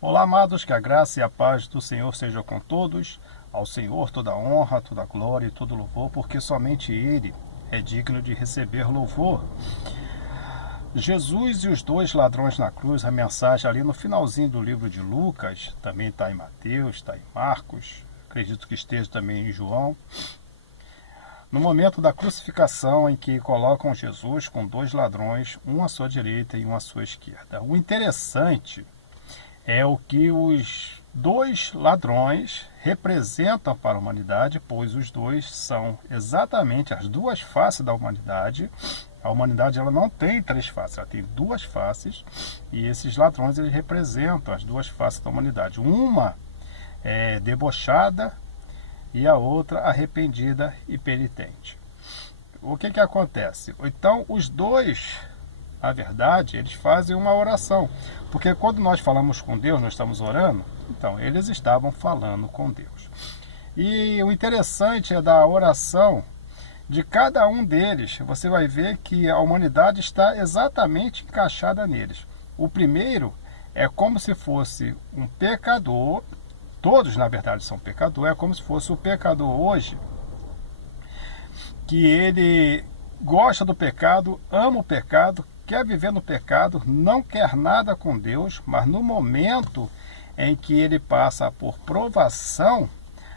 Olá, amados, que a graça e a paz do Senhor sejam com todos. Ao Senhor toda a honra, toda a glória e todo louvor, porque somente Ele é digno de receber louvor. Jesus e os dois ladrões na cruz, a mensagem ali no finalzinho do livro de Lucas, também está em Mateus, está em Marcos, acredito que esteja também em João. No momento da crucificação, em que colocam Jesus com dois ladrões, um à sua direita e um à sua esquerda. O interessante é o que os dois ladrões representam para a humanidade, pois os dois são exatamente as duas faces da humanidade. A humanidade ela não tem três faces, ela tem duas faces, e esses ladrões eles representam as duas faces da humanidade. Uma é debochada e a outra arrependida e penitente. O que acontece? Então os dois, na verdade, eles fazem uma oração, porque quando nós falamos com Deus, nós estamos orando, então eles estavam falando com Deus. E o interessante é da oração de cada um deles, você vai ver que a humanidade está exatamente encaixada neles. O primeiro é como se fosse um pecador, todos na verdade são pecadores, é como se fosse o pecador hoje, que ele gosta do pecado, ama o pecado, quer viver no pecado, não quer nada com Deus, mas no momento em que ele passa por provação,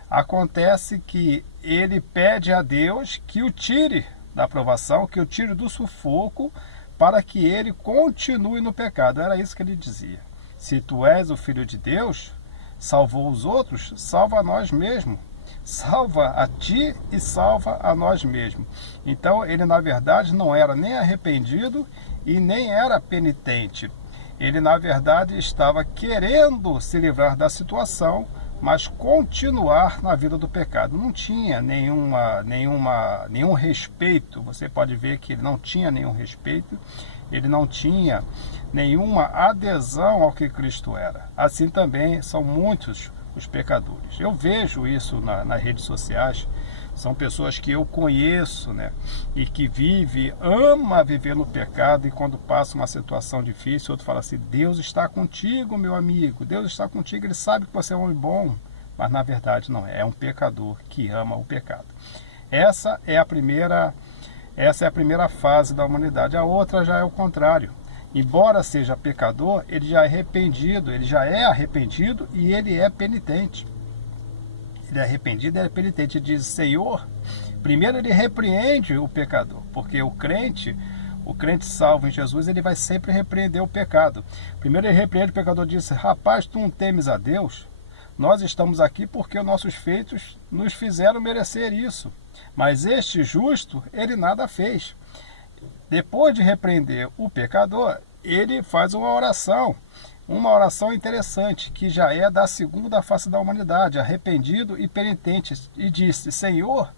acontece que ele pede a Deus que o tire da provação, que o tire do sufoco, para que ele continue no pecado. Era isso que ele dizia. Se tu és o Filho de Deus, salvou os outros, salva a nós mesmos. Salva a ti e salva a nós mesmos. Então ele na verdade não era nem arrependido e nem era penitente. Ele na verdade estava querendo se livrar da situação, mas continuar na vida do pecado. Não tinha nenhum respeito. Você pode ver que ele não tinha nenhum respeito, ele não tinha nenhuma adesão ao que Cristo era. Assim também são muitos os pecadores. Eu vejo isso nas redes sociais. São pessoas que eu conheço, né? E que ama viver no pecado, e quando passa uma situação difícil, outro fala assim: Deus está contigo, meu amigo, Deus está contigo, Ele sabe que você é um homem bom, mas na verdade não é, é um pecador que ama o pecado. Essa é a primeira fase da humanidade. A outra já é o contrário. Embora seja pecador, ele já é arrependido e ele é penitente. Ele é arrependido e é penitente. Ele diz: Senhor, primeiro ele repreende o pecador, porque o crente salvo em Jesus, ele vai sempre repreender o pecado. Primeiro ele repreende o pecador e diz: rapaz, tu não temes a Deus? Nós estamos aqui porque os nossos feitos nos fizeram merecer isso. Mas este justo, ele nada fez. Depois de repreender o pecador, ele faz uma oração interessante, que já é da segunda face da humanidade, arrependido e penitente, e disse: Senhor,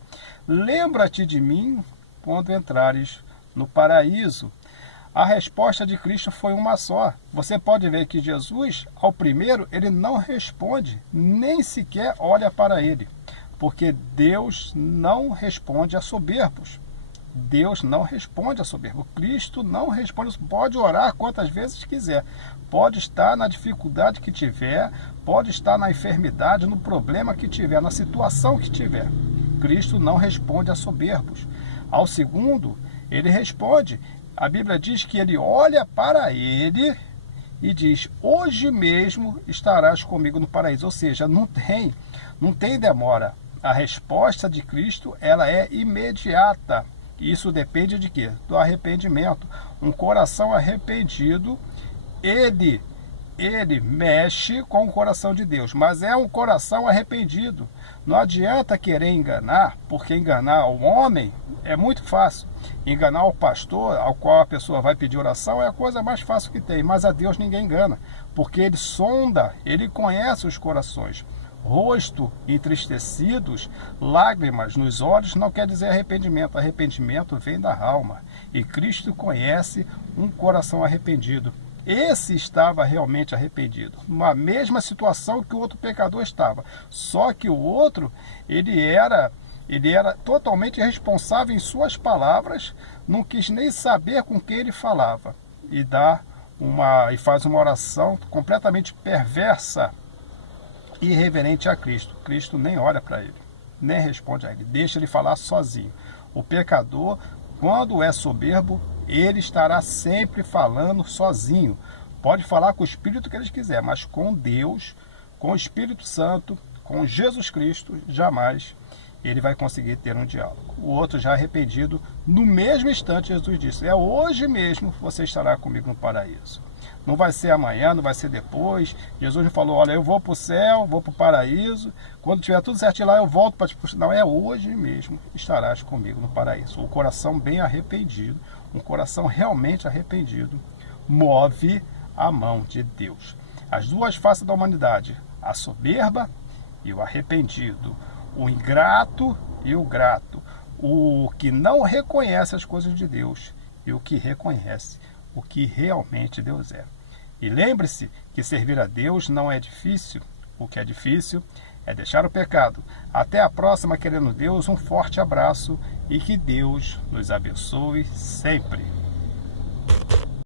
lembra-te de mim quando entrares no paraíso. A resposta de Cristo foi uma só. Você pode ver que Jesus, ao primeiro, ele não responde, nem sequer olha para ele, porque Deus não responde a soberbos. Deus não responde a soberbo. Cristo não responde. Pode orar quantas vezes quiser, pode estar na dificuldade que tiver, pode estar na enfermidade, no problema que tiver, na situação que tiver. Cristo não responde a soberbos. Ao segundo, ele responde. A Bíblia diz que ele olha para ele e diz: hoje mesmo estarás comigo no paraíso. Ou seja, não tem demora. A resposta de Cristo, ela é imediata. Isso depende de quê? Do arrependimento. Um coração arrependido, ele mexe com o coração de Deus, mas é um coração arrependido. Não adianta querer enganar, porque enganar o homem é muito fácil. Enganar o pastor, ao qual a pessoa vai pedir oração, é a coisa mais fácil que tem. Mas a Deus ninguém engana, porque ele sonda, ele conhece os corações. Rosto entristecidos, lágrimas nos olhos, não quer dizer arrependimento. Arrependimento vem da alma, e Cristo conhece um coração arrependido. Esse estava realmente arrependido, na mesma situação que o outro pecador estava, só que o outro, ele era totalmente responsável em suas palavras, não quis nem saber com quem ele falava, e dá e faz uma oração completamente perversa e irreverente a Cristo. Cristo nem olha para ele, nem responde a ele, deixa ele falar sozinho. O pecador, quando é soberbo, ele estará sempre falando sozinho. Pode falar com o Espírito que ele quiser, mas com Deus, com o Espírito Santo, com Jesus Cristo, jamais ele vai conseguir ter um diálogo. O outro já arrependido, no mesmo instante Jesus disse, é hoje mesmo você estará comigo no paraíso. Não vai ser amanhã, não vai ser depois. Jesus me falou, olha, eu vou para o céu, vou para o paraíso, quando tiver tudo certinho lá eu volto para te... Não, é hoje mesmo estarás comigo no paraíso. O coração bem arrependido, um coração realmente arrependido, move a mão de Deus. As duas faces da humanidade, a soberba e o arrependido, o ingrato e o grato, o que não reconhece as coisas de Deus e o que reconhece o que realmente Deus é. E lembre-se que servir a Deus não é difícil, o que é difícil é deixar o pecado. Até a próxima, querendo Deus, um forte abraço e que Deus nos abençoe sempre.